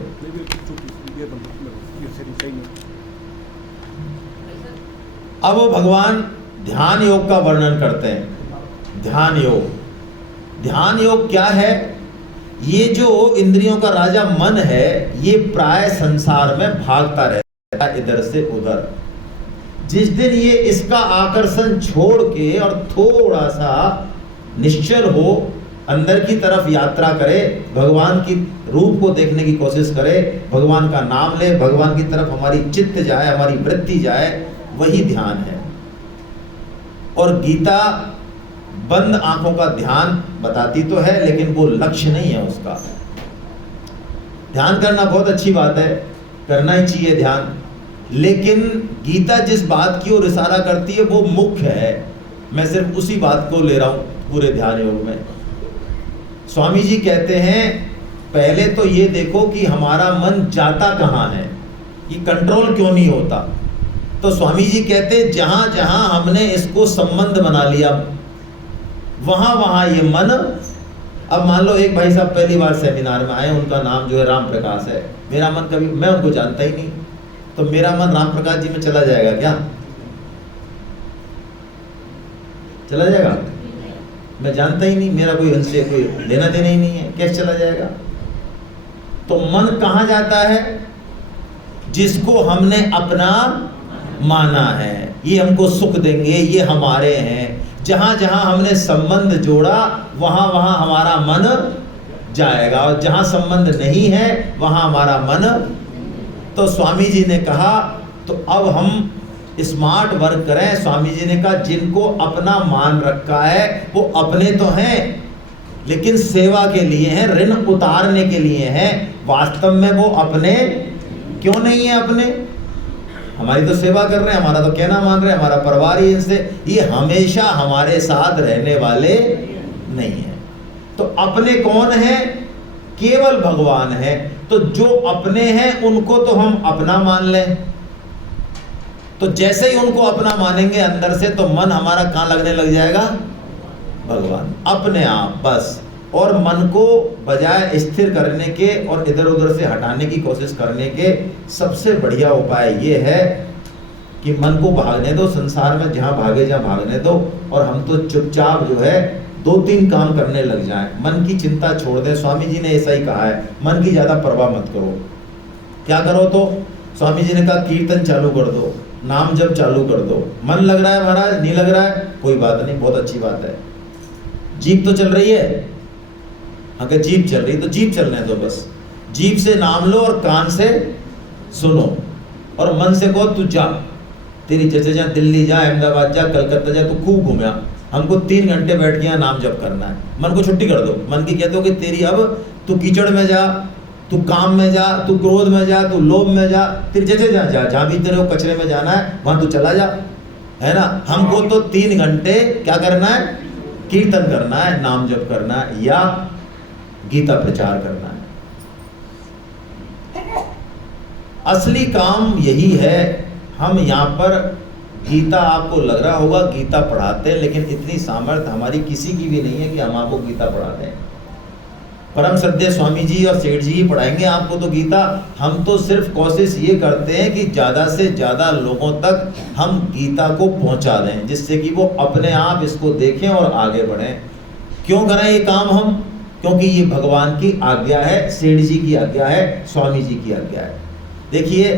अब भगवान ध्यान योग का वर्णन करते हैं। ध्यान योग, ध्यान योग क्या है, ये जो इंद्रियों का राजा मन है, ये प्राय संसार में भागता रहता है इधर से उधर। जिस दिन ये इसका आकर्षण छोड़ के और थोड़ा सा निश्चल हो, अंदर की तरफ यात्रा करे, भगवान की रूप को देखने की कोशिश करे, भगवान का नाम ले, भगवान की तरफ हमारी चित्त जाए, हमारी वृत्ति जाए, वही ध्यान है। और गीता बंद आंखों का ध्यान बताती तो है, लेकिन वो लक्ष्य नहीं है उसका। ध्यान करना बहुत अच्छी बात है, करना ही चाहिए ध्यान, लेकिन गीता जिस बात की ओर इशारा करती है वो मुख्य है। मैं सिर्फ उसी बात को ले रहा हूं पूरे ध्यान योग में। स्वामी जी कहते हैं पहले तो ये देखो कि हमारा मन जाता कहाँ है, कि कंट्रोल क्यों नहीं होता। तो स्वामी जी कहते जहां जहां हमने इसको संबंध बना लिया, वहां वहां ये मन। अब मान लो एक भाई साहब पहली बार सेमिनार में आए, उनका नाम जो है राम प्रकाश है, मेरा मन कभी, मैं उनको जानता ही नहीं, तो मेरा मन राम प्रकाश जी में चला जाएगा क्या? चला जाएगा? मैं जानता ही नहीं, मेरा कोई उनसे कोई लेना देना ही नहीं है, कैसे चला जाएगा? तो मन कहाँ जाता है? जिसको हमने अपना माना है, ये हमको सुख देंगे, ये हमारे हैं। जहां जहां हमने संबंध जोड़ा वहां वहां हमारा मन जाएगा, और जहां संबंध नहीं है वहां हमारा मन। तो स्वामी जी ने कहा तो अब हम स्मार्ट वर्क करें। स्वामी जी ने कहा जिनको अपना मान रखा है वो अपने तो हैं, लेकिन सेवा के लिए हैं, ऋण उतारने के लिए हैं। वास्तव में वो अपने क्यों नहीं है? अपने हमारी तो सेवा कर रहे हैं, हमारा तो कहना मान रहे हैं, हमारा परिवार ही इनसे, ये हमेशा हमारे साथ रहने वाले नहीं है। तो अपने कौन है? केवल भगवान है। तो जो अपने हैं उनको तो हम अपना मान लें, तो जैसे ही उनको अपना मानेंगे अंदर से, तो मन हमारा कहाँ लगने लग जाएगा? भगवान, अपने आप बस। और मन को बजाय स्थिर करने के और इधर उधर से हटाने की कोशिश करने के सबसे बढ़िया उपाय ये है कि मन को भागने दो, संसार में जहाँ भागे जहाँ भागने दो, और हम तो चुपचाप जो है 2-3 काम करने लग जाएं। मन की चिंता छोड़ दें। स्वामी जी ने ऐसा ही कहा है, मन की ज़्यादा परवाह मत करो। क्या करो? तो स्वामी जी ने कहा कीर्तन चालू कर दो, नाम जप चालू कर दो। मन लग रहा है महाराज, नहीं लग रहा है, कोई बात नहीं, बहुत अच्छी बात है। जीभ तो चल रही है, अगर जीभ चल रही तो जीभ चलने दो बस। जीभ से नाम लो और कान से सुनो, और मन से कहो तू जा, तेरी जैसे जा, दिल्ली जा, अहमदाबाद जा, कलकत्ता जा, तू खूब घूमया, हमको 3 घंटे बैठ के यहाँ नाम जप करना है। मन को छुट्टी कर दो, मन की कहते हो कि तेरी अब तू कीचड़ में जा, तू काम में जा, तू क्रोध में जा, तू लोभ में जा, तेरे जैसे जा, जहाँ भी तेरे को कचरे में जाना है वहाँ तू चला जा, है ना। हमको तो 3 घंटे क्या करना है? कीर्तन करना है, नाम जप करना है, या गीता प्रचार करना है। असली काम यही है। हम यहाँ पर गीता, आपको लग रहा होगा गीता पढ़ाते हैं, लेकिन इतनी सामर्थ्य हमारी किसी की भी नहीं है कि हम आपको गीता पढ़ाते हैं। परम श्रद्धेय स्वामी जी और सेठ जी ही पढ़ाएंगे आपको तो गीता। हम तो सिर्फ कोशिश ये करते हैं कि ज़्यादा से ज़्यादा लोगों तक हम गीता को पहुँचा दें, जिससे कि वो अपने आप इसको देखें और आगे बढ़ें। क्यों करें ये काम हम? क्योंकि ये भगवान की आज्ञा है, सेठ जी की आज्ञा है, स्वामी जी की आज्ञा है। देखिए,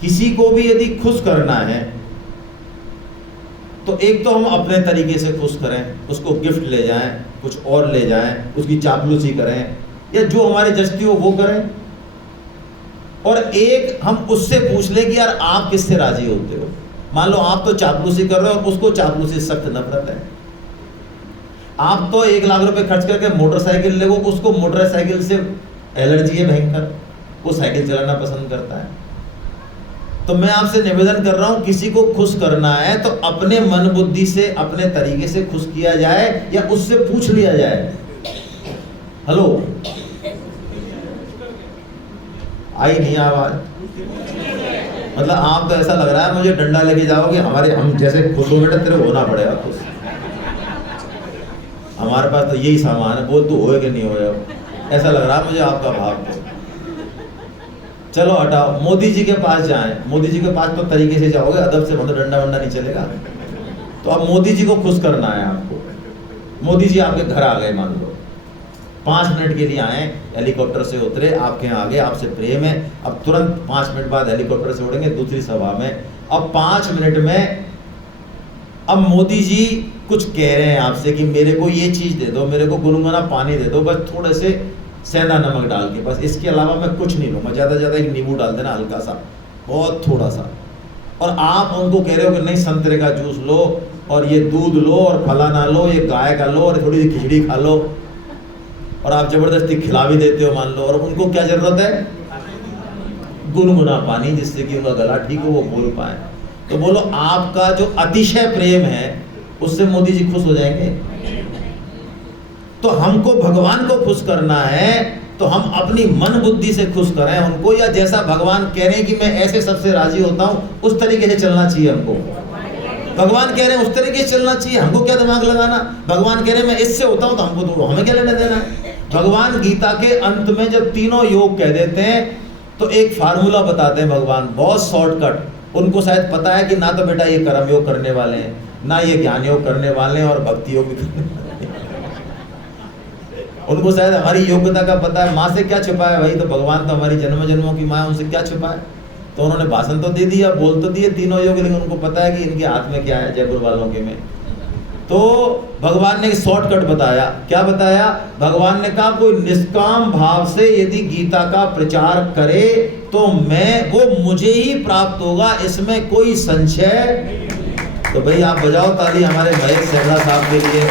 किसी को भी यदि खुश करना है तो एक तो हम अपने तरीके से खुश करें, उसको गिफ्ट ले जाएं, कुछ और ले जाएं, उसकी चापलूसी करें, या जो हमारे जस्ती हो वो करें। और एक हम उससे पूछ लें कि यार आप किससे राजी होते हो। मान लो आप तो चापलूसी कर रहे हो और उसको चापलूसी सख्त नफरत है। आप तो 1 लाख रुपए खर्च करके मोटरसाइकिल ले, वो उसको मोटरसाइकिल से एलर्जी है भयंकर, वो साइकिल चलाना पसंद करता है। तो मैं आपसे निवेदन कर रहा हूं, किसी को खुश करना है तो अपने मन बुद्धि से, अपने तरीके से खुश किया जाए, या उससे पूछ लिया जाए। हेलो, आई नहीं आवाज? मतलब आप तो ऐसा लग रहा है मुझे डंडा लेके जाओगे, हमारे हम जैसे खुश हो बेटा तेरे होना पड़ेगा खुश। हमारे पास तो यही सामान है, बोल तू होए कि नहीं होए, ऐसा लग रहा है मुझे आपका भाव। चलो हटाओ, मोदी जी के पास जाएं। मोदी जी के पास तो तरीके से जाओगे, अदब से, मतलब डंडा वंडा नहीं चलेगा। तो अब मोदी जी को खुश करना है आपको। मोदी जी आपके घर आ गए, मान लो 5 मिनट के लिए आए, हेलीकॉप्टर से उतरे, आपके यहाँ आ गए, आपसे प्रेम है। अब तुरंत 5 मिनट बाद हेलीकॉप्टर से उड़ेंगे दूसरी सभा में। अब 5 मिनट में अब मोदी जी कुछ कह रहे हैं आपसे कि मेरे को ये चीज़ दे दो, मेरे को गुनगुना पानी दे दो, बस थोड़े से सेंधा नमक डाल के, बस इसके अलावा मैं कुछ नहीं लूँगा, ज़्यादा से ज़्यादा एक नींबू डाल देना हल्का सा, बहुत थोड़ा सा। और आप उनको कह रहे हो कि नहीं संतरे का जूस लो, और ये दूध लो, और फलाना लो, ये गाय का लो, और थोड़ी सी खिचड़ी खा लो, और आप ज़बरदस्ती खिला भी देते हो मान लो। और उनको क्या ज़रूरत है? गुनगुना पानी, जिससे कि उनका गला ठीक हो, वो बोल पाए। तो बोलो, आपका जो अतिशय प्रेम है उससे मोदी जी खुश हो जाएंगे? तो हमको भगवान को खुश करना है तो हम अपनी मन बुद्धि से खुश करें उनको, या जैसा भगवान कह रहे हैं कि मैं ऐसे सबसे राजी होता हूं उस तरीके से चलना चाहिए हमको। भगवान कह रहे हैं उस तरीके से चलना चाहिए, हमको क्या दिमाग लगाना। भगवान कह रहे हैं मैं इससे होता हूं तो हमको तो हमें क्या लेना देना है। भगवान गीता के अंत में जब तीनों योग कह देते हैं तो एक फार्मूला बताते हैं भगवान, बहुत शॉर्टकट। उनको शायद पता है कि ना तो बेटा ये कर्म योग करने वाले हैं, ना ये ज्ञान योग करने वाले हैं, और भक्ति योग भी करने वाले हैं। उनको शायद हमारी योग्यता का पता है। माँ से क्या छुपा है भाई, तो भगवान तो हमारी जन्म जन्मों की माँ है, उनसे क्या छुपा है। तो उन्होंने भाषण तो दे दिया, बोल तो दिए तीनों योग, लेकिन उनको पता है कि इनके हाथ में क्या है, जयपुर वालों के में। तो भगवान ने शॉर्टकट बताया। क्या बताया? भगवान ने कहा कोई निष्काम भाव से यदि गीता का प्रचार करे तो वो मुझे ही प्राप्त होगा, इसमें कोई संशय। तो भाई आप बजाओ ताली हमारे महेश सहरा साहब के लिए,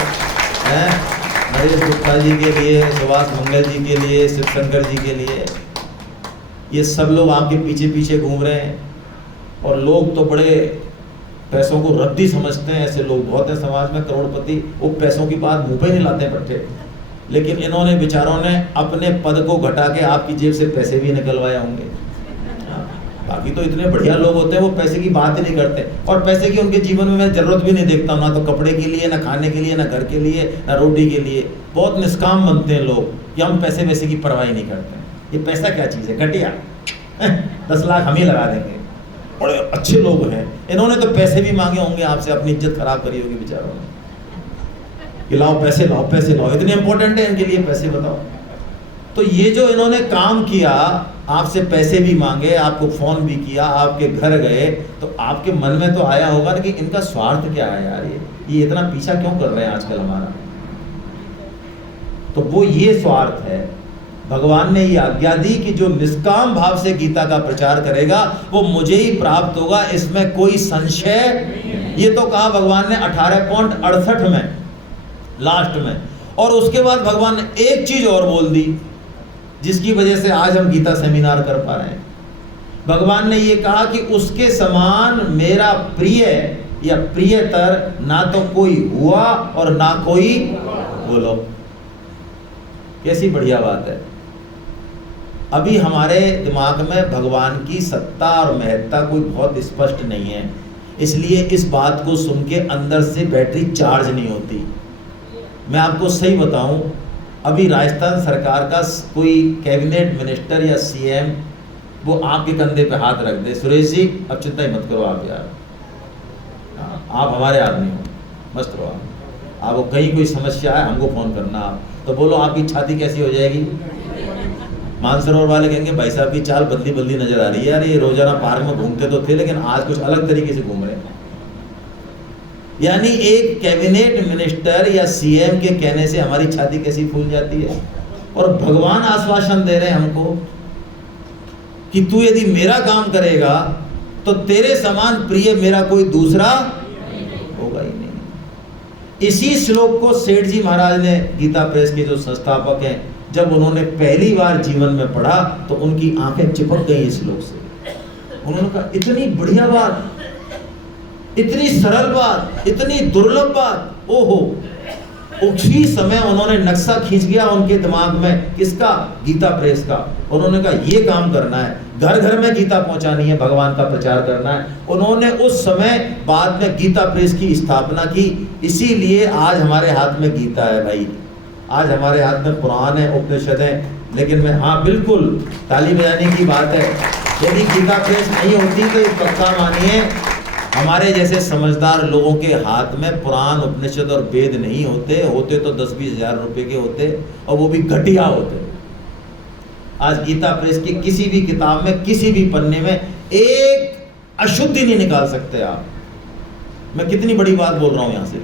नरेश गुप्ता जी के लिए, सुभाष मंगल जी के लिए, शिव शंकर जी के लिए। ये सब लोग आपके पीछे पीछे घूम रहे हैं, और लोग तो बड़े पैसों को रद्दी समझते हैं। ऐसे लोग बहुत हैं समाज में, करोड़पति, वो पैसों की बात मुंह पे नहीं लाते पट्टे। लेकिन इन्होंने बेचारों ने अपने पद को घटा के आपकी जेब से पैसे भी निकलवाए होंगे। बाकी तो इतने बढ़िया लोग होते हैं, वो पैसे की बात ही नहीं करते, और पैसे की उनके जीवन में मैं जरूरत भी नहीं देखता हूँ, ना तो कपड़े के लिए, ना खाने के लिए, ना घर के लिए, ना रोटी के लिए। बहुत निष्काम बनते हैं लोग कि हम पैसे वैसे की परवाही नहीं करते। ये पैसा क्या चीज़ है, घटिया। 10 लाख हम ही लगा देंगे। बड़े अच्छे लोग हैं, इन्होंने तो पैसे भी मांगे होंगे आपसे, अपनी इज्जत खराब करी होगी बेचारों ने कि लाओ पैसे, लाओ पैसे लाओ। इतने इंपॉर्टेंट है इनके लिए पैसे, बताओ। तो ये जो इन्होंने काम किया, आपसे पैसे भी मांगे, आपको फोन भी किया, आपके घर गए, तो आपके मन में तो आया होगा ना कि इनका स्वार्थ क्या है यार, ये इतना पीछा क्यों कर रहे हैं आजकल हमारा। तो वो ये स्वार्थ है। भगवान ने ये आज्ञा दी कि जो निष्काम भाव से गीता का प्रचार करेगा वो मुझे ही प्राप्त होगा, इसमें कोई संशय। ये तो कहा भगवान ने 18.68 में, लास्ट में। और उसके बाद भगवान ने एक चीज और बोल दी, जिसकी वजह से आज हम गीता सेमिनार कर पा रहे हैं। भगवान ने ये कहा कि उसके समान मेरा प्रिय या प्रियतर ना तो कोई हुआ और ना कोई। बोलो कैसी बढ़िया बात है। अभी हमारे दिमाग में भगवान की सत्ता और महत्ता कोई बहुत स्पष्ट नहीं है, इसलिए इस बात को सुन के अंदर से बैटरी चार्ज नहीं होती। मैं आपको सही बताऊं, अभी राजस्थान सरकार का कोई कैबिनेट मिनिस्टर या सीएम वो आपके कंधे पे हाथ रख दे, सुरेश जी अब चिंता ही मत करो आप यार, आप हमारे आदमी हो, मस्त रहो आपको कहीं कोई समस्या है हमको फ़ोन करना। आप तो बोलो आपकी छाती कैसी हो जाएगी। मानसरोवर वाले कहेंगे भाई साहब की चाल बदली बदली नजर आ रही है यार, ये रोजाना पार्क में घूमते तो थे लेकिन आज कुछ अलग तरीके से घूम रहे हैं। यानी एक कैबिनेट मिनिस्टर या सीएम के कहने से हमारी छाती कैसी फूल जाती है। और भगवान आश्वासन दे रहे हैं हमको कि तू यदि मेरा काम करेगा तो तेरे समान प्रिय मेरा कोई दूसरा होगा ही नहीं। इसी श्लोक को सेठ जी महाराज ने, गीता प्रेस के जो संस्थापक हैं, जब उन्होंने पहली बार जीवन में पढ़ा तो उनकी आंखें चिपक गई इस श्लोक से। उन्होंने कहा इतनी बढ़िया बात, इतनी सरल बात, इतनी दुर्लभ बात, ओहो। उसी समय उन्होंने नक्शा खींच गया उनके दिमाग में, किसका? गीता प्रेस का। उन्होंने कहा ये काम करना है, घर घर में गीता पहुंचानी है, भगवान का प्रचार करना है। उन्होंने उस समय बाद में गीता प्रेस की स्थापना की। इसीलिए आज हमारे हाथ में गीता है भाई, आज हमारे हाथ में पुराण है, उपनिषद है। लेकिन मैं, हाँ बिल्कुल ताली बजाने की बात है, यदि गीता प्रेस नहीं होती तो ये पक्का मानिए हमारे जैसे समझदार लोगों के हाथ में पुराण, उपनिषद और वेद नहीं होते। होते तो 10-20 हज़ार रुपए के होते, और वो भी घटिया होते। आज गीता प्रेस की किसी भी किताब में, किसी भी पन्ने में एक अशुद्धि नहीं निकाल सकते आप। मैं कितनी बड़ी बात बोल रहा हूं यहां से।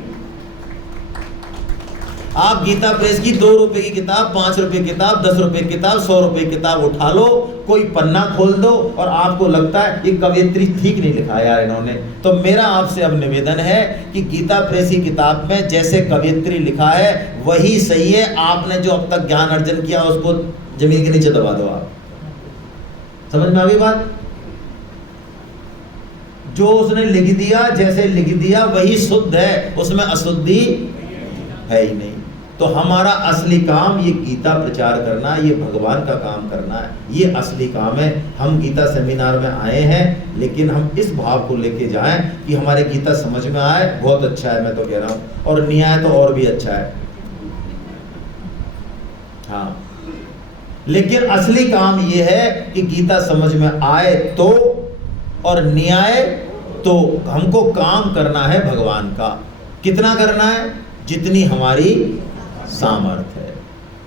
आप गीता प्रेस की 2 रुपए की किताब, 5 रुपए की किताब, 10 रुपए की किताब, 100 रुपए की किताब उठा लो, कोई पन्ना खोल दो और आपको लगता है ये कवियत्री ठीक नहीं लिखा यार इन्होंने। तो मेरा आपसे अब निवेदन है कि गीता प्रेस की किताब में जैसे कवियत्री लिखा है वही सही है। आपने जो अब तक ज्ञान अर्जन किया उसको जमीन के नीचे दबा दो। आप समझ में आ गई बात? जो उसने लिख दिया, जैसे लिख दिया वही शुद्ध है, उसमें अशुद्धि है ही नहीं। तो हमारा असली काम ये गीता प्रचार करना, ये भगवान का काम करना है, ये असली काम है। हम गीता सेमिनार में आए हैं, लेकिन हम इस भाव को लेके जाएं कि हमारे गीता समझ में आए, बहुत अच्छा है, मैं तो कह रहा हूँ, और नहीं आए तो और भी अच्छा है। हाँ, लेकिन असली काम ये है कि गीता समझ में आए तो, और नहीं आए तो हमको काम करना है भगवान का। कितना करना है? जितनी हमारी सामर्थ है।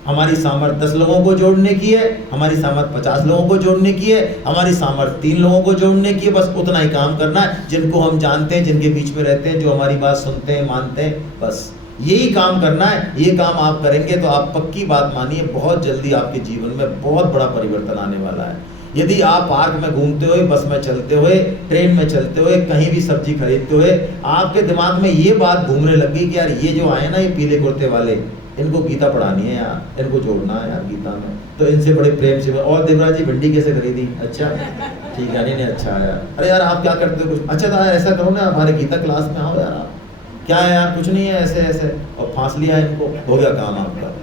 हमारी सामर्थ 10 लोगों को जोड़ने की है, हमारी सामर्थ 50 लोगों को जोड़ने की है, हमारी सामर्थ 3 लोगों को जोड़ने की है, बस उतना ही काम करना है, जिनको हम जानते हैं, जिनके बीच में रहते हैं, जो हमारी बात सुनते हैं, मानते हैं, बस यही काम करना है। ये काम आप करेंगे तो आप पक्की बात मानिए, बहुत जल्दी आपके जीवन में बहुत बड़ा परिवर्तन आने वाला है। यदि आप पार्क में घूमते हुए, बस में चलते हुए, ट्रेन में चलते हुए, कहीं भी सब्जी खरीदते हुए आपके दिमाग में ये बात घूमने लगी कि यार ये जो आए ना, ये पीले कुर्ते वाले, इनको गीता पढ़ानी है यार, इनको जोड़ना है यार गीता में, तो इनसे बड़े प्रेम से। और देवराज जी भिंडी कैसे खरीदी? अच्छा ठीक है, नहीं अच्छा है यार। अरे यार आप क्या करते हो? कुछ अच्छा था, ऐसा करो ना, हमारे गीता क्लास में आओ यार। आप क्या है यार? कुछ नहीं है, ऐसे ऐसे, और फांस लिया इनको, हो गया काम आपका।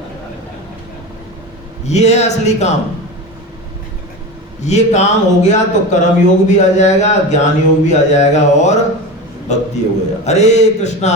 ये है असली काम। ये काम हो गया तो कर्म योग भी आ जाएगा, ज्ञान योग भी आ जाएगा, और भक्ति योग हो जाएगा। हरे कृष्णा।